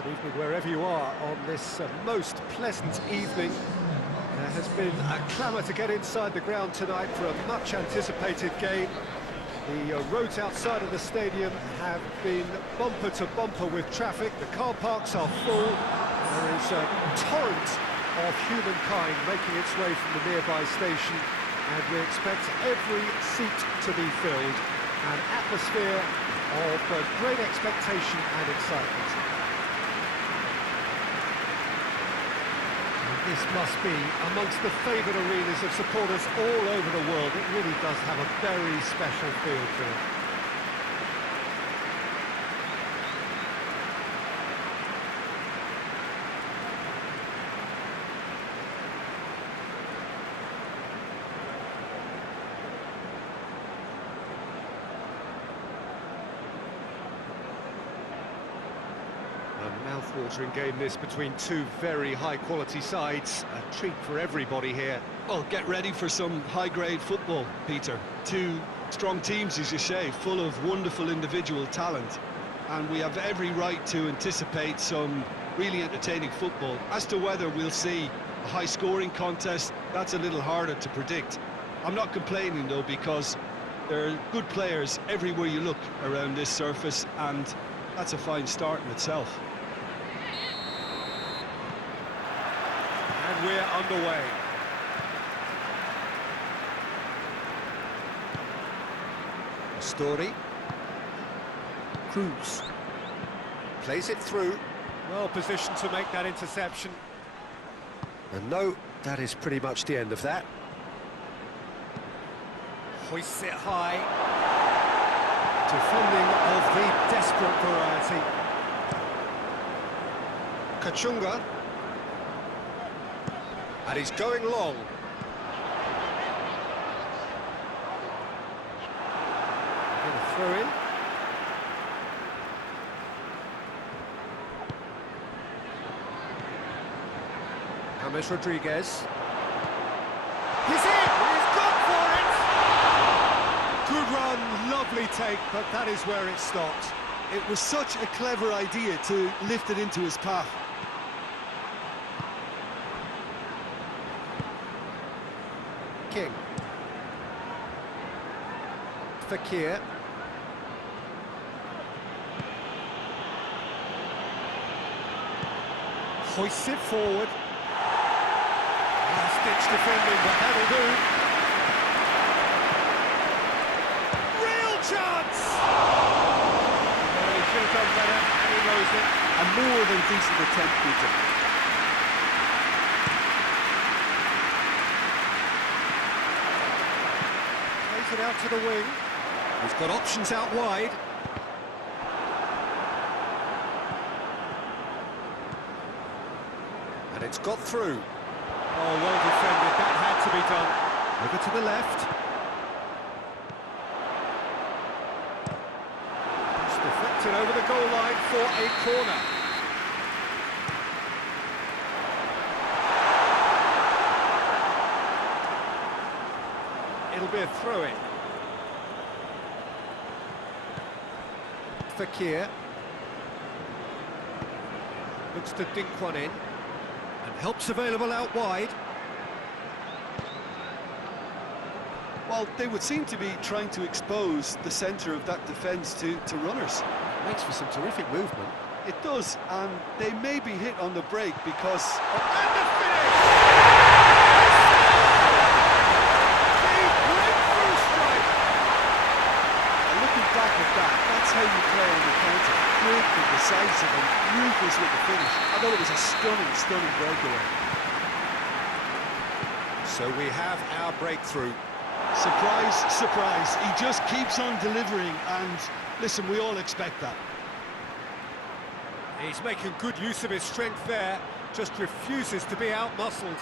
Good evening wherever you are on this most pleasant evening. There has been a clamour to get inside the ground tonight for a much anticipated game. The roads outside of the stadium have been bumper to bumper with traffic. The car parks are full. There is a torrent of humankind making its way from the nearby station, and we expect every seat to be filled. An atmosphere of great expectation and excitement. And this must be amongst the favoured arenas of supporters all over the world. It really does have a very special feel to it. A mouth-watering game this between two very high-quality sides. A treat for everybody here. Well, get ready for some high-grade football, Peter. Two strong teams, as you say, full of wonderful individual talent. And we have every right to anticipate some really entertaining football. As to whether we'll see a high-scoring contest, that's a little harder to predict. I'm not complaining, though, because there are good players everywhere you look around this surface, and that's a fine start in itself. And we're underway. Story. Cruz. Plays it through. Well positioned to make that interception. And no, that is pretty much the end of that. Hoists it high. Defending of the desperate variety. Kachunga. And he's going long. Going to throw in. James Rodriguez. He's in! He's gone for it! Good run, lovely take, but that is where it stopped. It was such a clever idea to lift it into his path. King. Fakir. Hoists it forward. Last-ditch defending, but that'll do. Real chance! Well, he should have done better, and he knows it. A more than decent attempt, Peter. Plays it out to the wing. He's got options out wide. And it's got through. Oh, well defended. That had to be done. Over to the left. It's deflected over the goal line for a corner. It'll be a throw-in. Fakir. Looks to dink one in. And help's available out wide. Well, they would seem to be trying to expose the centre of that defence to runners. Makes for some terrific movement. It does, and they may be hit on the break because... And the finish! The breakthrough strike! And looking back at that, that's how you play on the counter. Quick and decisive and ruthless with the finish. I thought it was a stunning, stunning breakaway. So we have our breakthrough. Surprise, surprise. He just keeps on delivering, and listen, we all expect that. He's making good use of his strength there, just refuses to be out-muscled.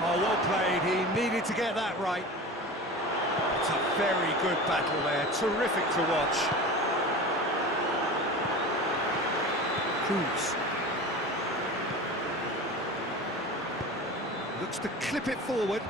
Oh, well played, he needed to get that right. It's a very good battle there, terrific to watch. Cruz. Looks to clip it forward.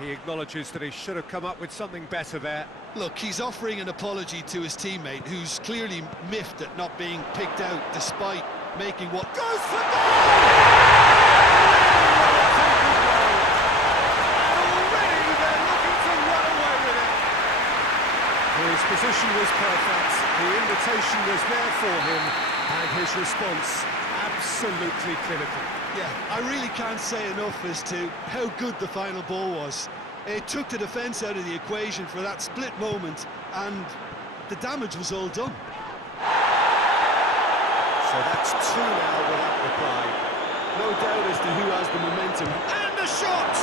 He acknowledges that he should have come up with something better there. Look, he's offering an apology to his teammate, who's clearly miffed at not being picked out despite making what Goes for goal! And already they're looking to run away with it. His position was perfect, the invitation was there for him, and his response absolutely clinical. Yeah, I really can't say enough as to how good the final ball was. It took the defence out of the equation for that split moment, and the damage was all done. So that's two now without reply. No doubt as to who has the momentum. And the shot!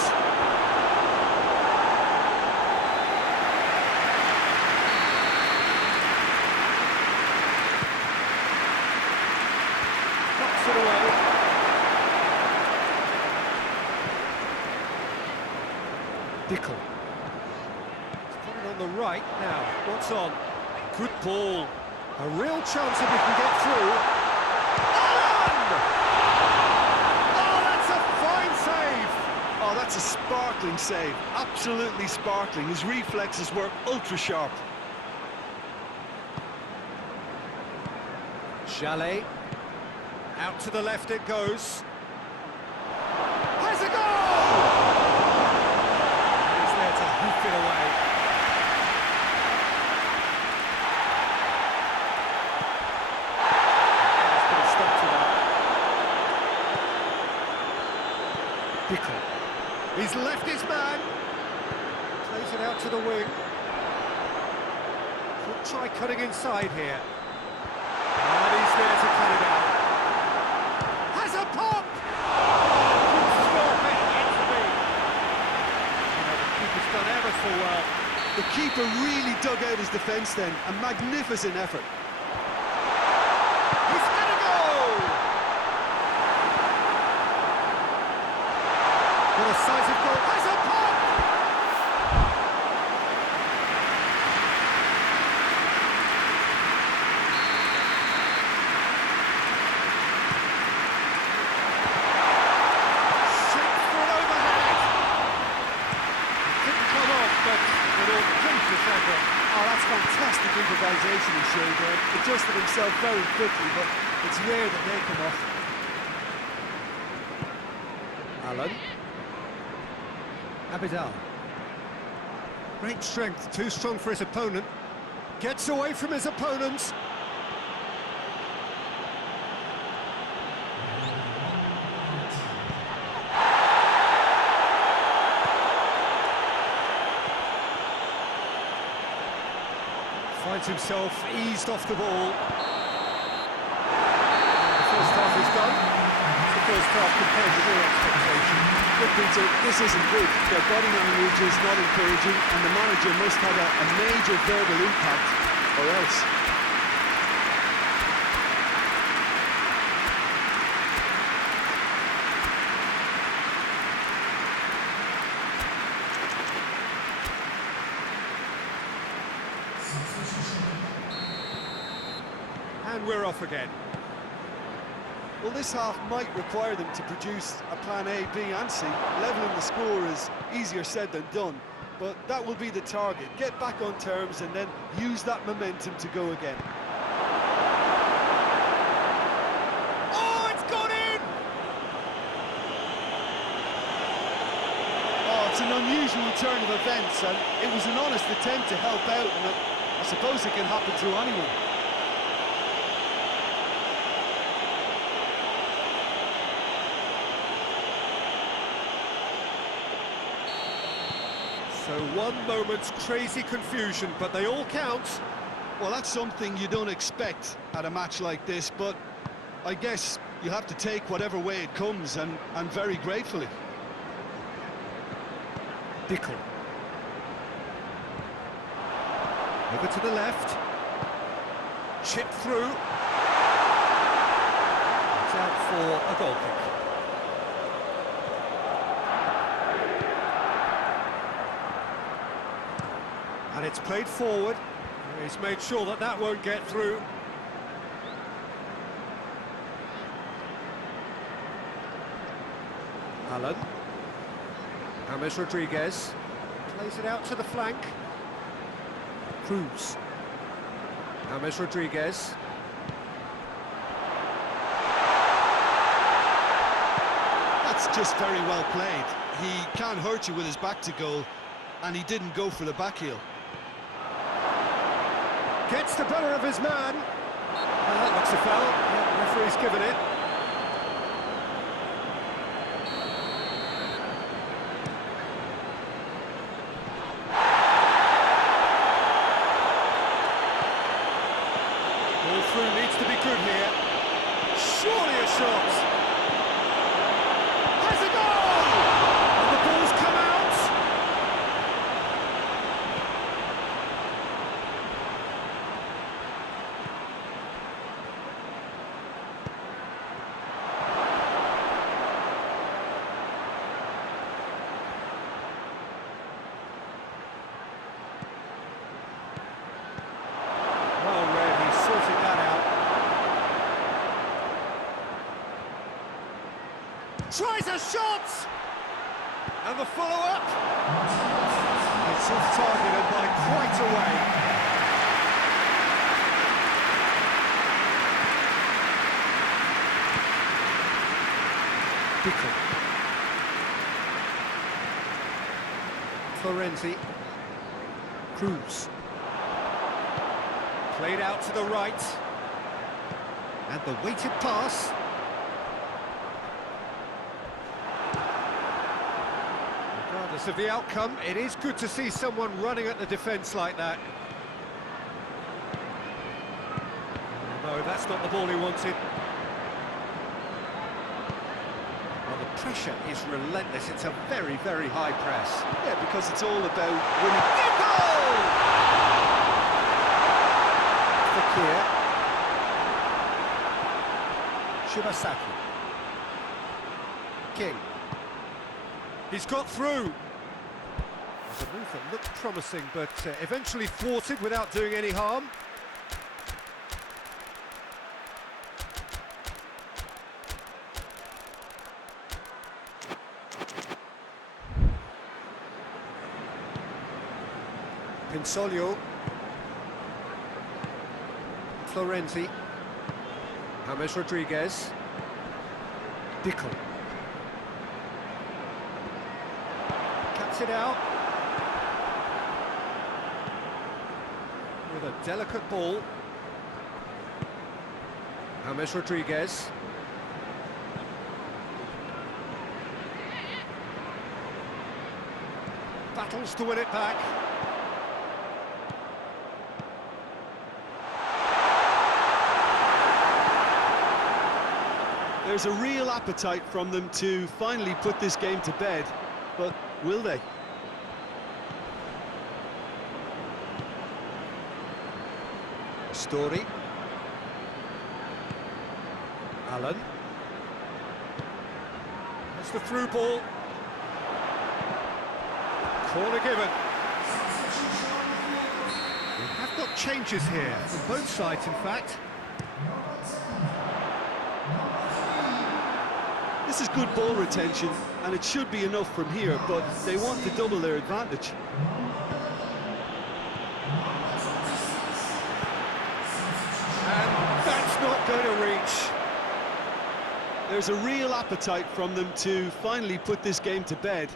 Knocks it away. Dickel. He's got it on the right now. What's on? Good ball. A real chance if he can get through. Oh, that's a fine save! Oh, that's a sparkling save. Absolutely sparkling. His reflexes were ultra-sharp. Jalal. Out to the left it goes. Has a goal! He's there to hook it away. He's put a stop to that. Dickel. He's left his man. Plays it out to the wing. Could try cutting inside here. And he's there to cut it out. Has a pop! Good stop it, Anthony. You know, the keeper's done ever so well. The keeper really dug out his defence then. A magnificent effort. He's gonna go! With a decisive goal. Has a pop! Oh, that's fantastic improvisation he showed there. Adjusted himself very quickly, but it's rare that they come off. Alan. Abidal. Great strength, too strong for his opponent. Gets away from his opponents. Finds himself eased off the ball. The first half is done. It's the first half compared with your expectation. Look, Peter, this isn't good. Their body language is not encouraging, and the manager must have a major verbal impact, or else. And we're off again. Well, this half might require them to produce a plan A, B and C. Levelling the score is easier said than done, but that will be the target. Get back on terms and then use that momentum to go again. Oh, it's gone in! Oh, it's an unusual turn of events, and it was an honest attempt to help out, and I suppose it can happen to anyone. So one moment's crazy confusion, but they all count. Well, that's something you don't expect at a match like this, but I guess you have to take whatever way it comes, and very gratefully. Dickel. Over to the left. Chip through. It's out for a goal kick. And it's played forward. He's made sure that that won't get through. Alan. James Rodriguez plays it out to the flank. Cruz. James Rodriguez. That's just very well played. He can't hurt you with his back to goal, and he didn't go for the back heel. Gets the better of his man. That looks a foul. Yeah, referee's given it. Ball through needs to be good here. Surely a shot. Has a goal! And the ball's come out. Well read, he sorted that out. Tries a shot! And the follow-up. It's off target and by quite a way. Pickle. Florenzi. Cruz. Played out to the right. And the weighted pass. Regardless of the outcome, it is good to see someone running at the defence like that. No, that's not the ball he wanted. Well, the pressure is relentless. It's a very, very high press. Yeah, because it's all about winning. Goal! Fakir. Shibasaki. King. He's got through. There's a move that looked promising, but eventually thwarted without doing any harm. Pinsolio. Florenzi. James Rodriguez. Pickle. Cuts it out. With a delicate ball. James Rodriguez. Battles to win it back. There's a real appetite from them to finally put this game to bed, but will they? Story. Allen. That's the through ball. Corner given. We have got changes here, from both sides in fact. This is good ball retention, and it should be enough from here, but they want to double their advantage. And that's not going to reach. There's a real appetite from them to finally put this game to bed,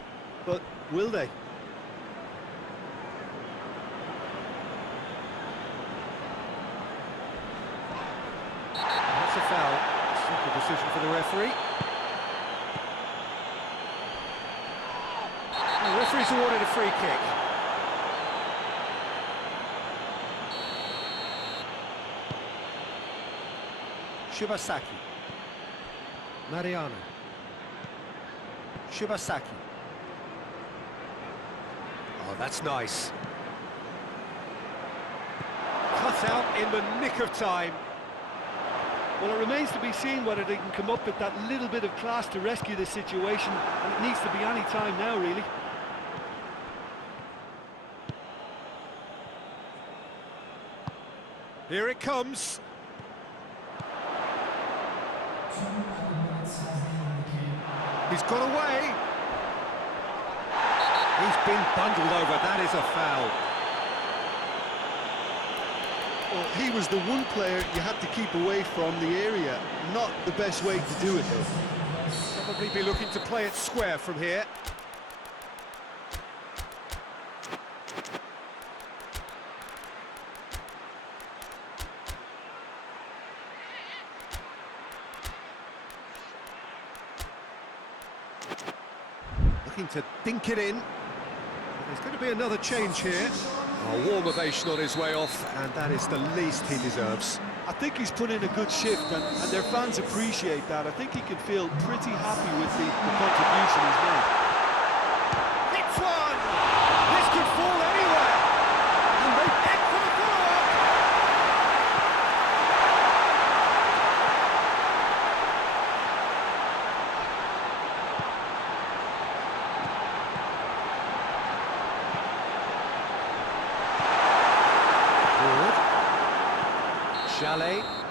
but will they? That's a foul. Simple decision for the referee. The referee's awarded a free kick. Shibasaki. Mariano. Shibasaki. Oh, that's nice. Cut out in the nick of time. Well, it remains to be seen whether they can come up with that little bit of class to rescue this situation, and it needs to be any time now, really. Here it comes. He's got away. He's been bundled over, that is a foul. Well, he was the one player you had to keep away from the area. Not the best way to do it, though. Probably be looking to play it square from here. Looking to dink it in. There's going to be another change here. A warm ovation on his way off, and that is the least he deserves. I think he's put in a good shift, and their fans appreciate that. I think he can feel pretty happy with the contribution he's made. It's one! This could fall anywhere! And they head for the follow-up! Jalal.